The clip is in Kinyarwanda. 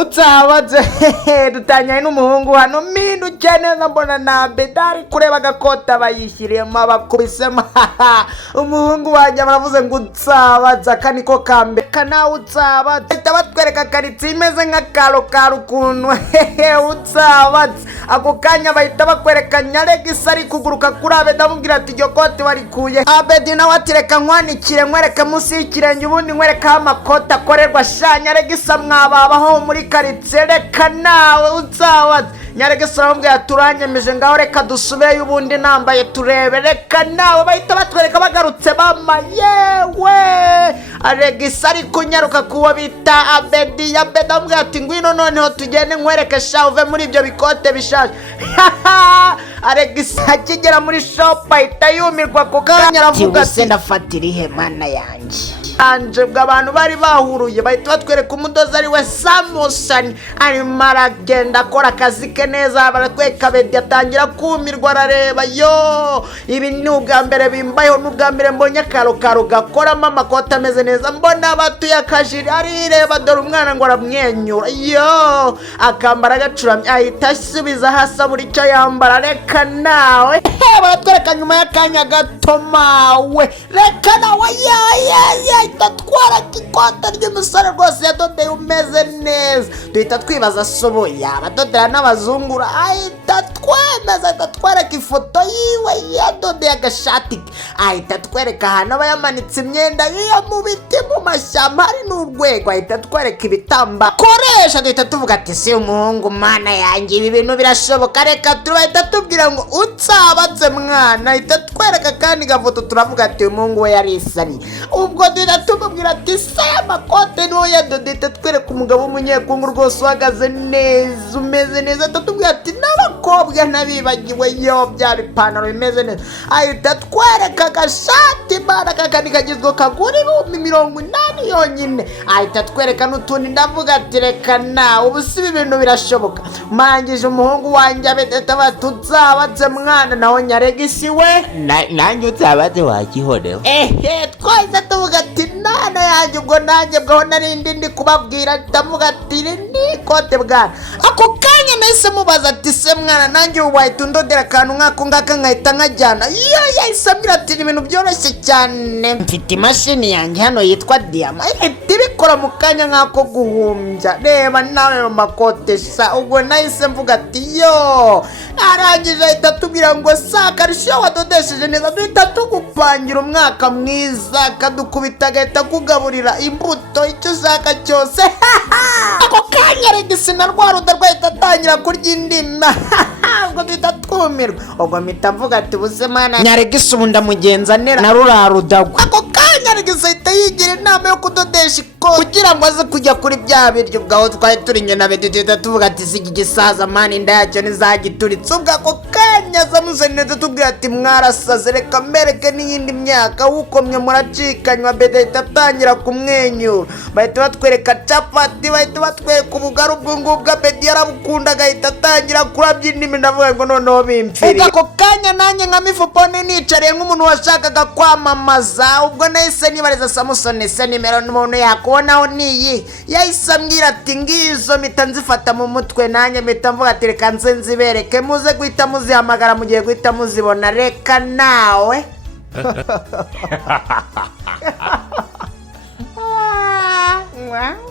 utsabaze dutanyanye n'umuhungu hano mpindukiye neza mbona na Abed ari kureba agakota bayishyiriyemo abakubisemo umuhungu wanjye baravuze ngo utsabaze aka niko kambere nawe utsabaze bahita batwereka karitsiye imeze nk'akarokaro ukuntu utsabaze ako kanya bahita bakwereka nyaregisa ari kuguruka kuri Abed amubwira ati iryo kote warikuye. Abed nawe ati reka nkwanikire nkwereke munsi y'ikirenge ubundi nkwerekaho amakoti akorerwa nyaregisa mwababaho muri karitsiye reka nawe utsabaze. Nyaregisa aramubwira turanyemeje ngaho reka dusubireyo ubundi nambaye turebe reka nawe bahita batwereka bagarutse bama yewe Aregisa ari kunyaruka kuwo bita Abed. Abed amubwira ati ngwino noneho tugende nkwereke sha uve muri ibyo bikote bishaje. Aregisa akigera muri shop ahita yumirwa ku kanya aravuga ati ndafatira ihemana yanjye anje bw'abantu bari bahuruye bahita batwereka umudozi ari we Samusani arimo aragenda akora akazi ke neza baratwereka Abed yatangira kumirwa arareba yo ibi ni ubwa mbere bimbayeho n'ubwa mbere mbonye akarokaro gakoramo amakoti ameze neza mbona batuye akajiri arireba dore umwana ngo aramwenyura yo akambara agacuramye ahita asubiza hasi buri icyo yambara reka nawe baratwereka nyuma y'akanya gato mawe reka nawe tatwara kikote ry'umusore rwose yadodeye umeze neza duhita twibaza sobo yabadodera n'abazungura ahita twemeza tatwereka ifoto yiwe yadodeye agashati ahita twereka ahantu aba yamanitse imyenda yo mu biti mu mashyamba hari n'urwego ahita twereka ibitamba koresha duhita tuvuga ati si umuhungu mana yanjye ibi bintu birashoboka reka turahita tubwira ngo utsabatse mwana ahita twereka kandi gafoto turavuga ati umuhungu we yarisari ubwo duhita tumubwira ati se amakote niho yadodeye twereka umugabo w'umunyekungu rwose uhagaze neza umeze neza tutubwira ati n'abakobwa nabibagiwe yo byari ipantaro bimeze neza ahita twereka agashati mana kakandi kagizwe kagura 80 yonyine ahita twereka n'utundi ndavuga ati reka nawe ubu si ibintu birashoboka mangije umuhungu wanjye Abed tutsabatse mwana naho Nyaregisi we nanjye utsabatse wakihoneho twese tuvuga ati nana yanjye ubwo nanjye bwaho narindi ndi kubabwira ndavuga ati ni kote bwana ako kanya nahise mubaza ati se mwana nanjye ubu wahita undodera akantu nk'ako ngaka nkahita nkajyana iyo yahise ambwira ati ibintu byoroshye cyane mfite imashini yanjye hano yitwa diyama ihita ibikora mu kanya nk'ako guhumbya reba nawe mu makote sha ubwo nahise mvuga ati yo arangije ahita tubwira ngo sa karusho wadodesheje neza duhita tugupangira umwaka mwiza kadukubita agahita kugaburira imbuto icyo ushaka cyose ako kanya Aregisi na rwa ruda rwahita atangira kurya indima ubwo duhita twumirwa ubwo mpita mvuga ati buse mana Nyaregisi ubu ndamugenza nera na rurarudagwa ako kanya Aregisi ahita yigira inama yo kudodesha ikoti kugira ngo aze kujya kuri bya biryo ubwo aho twari turi nyina Abed duhita tuvuga ati si iki gisaza mani inda yacyo ntizagituritse ubwo ako kanya Samusoni neza tubwira ati mwarasaze reka mbereke n'iyindi myaka ukomwe muracikanywa. Abed ahita atangira kumwenyura bahita batwereka capati bahita batwereka ubugari ubwo ngubwo Abed yarabukunda agahita atangira kurabya indimi ndavuga ngo noneho bimfiriye ako kanya nanjye nka mifupa nicariye nk'umuntu washakaga kwamamaza ubwo nahise nibariza Samusoni se nimero n'umuntu yakubonaho niyi yahise ambwira ati ngizo mpita nzifata mu mutwe nanjye mpita mvuga ati reka nze nzibereke muze guhita muzihamagara mugiye guhita muzibona reka nawe Wow.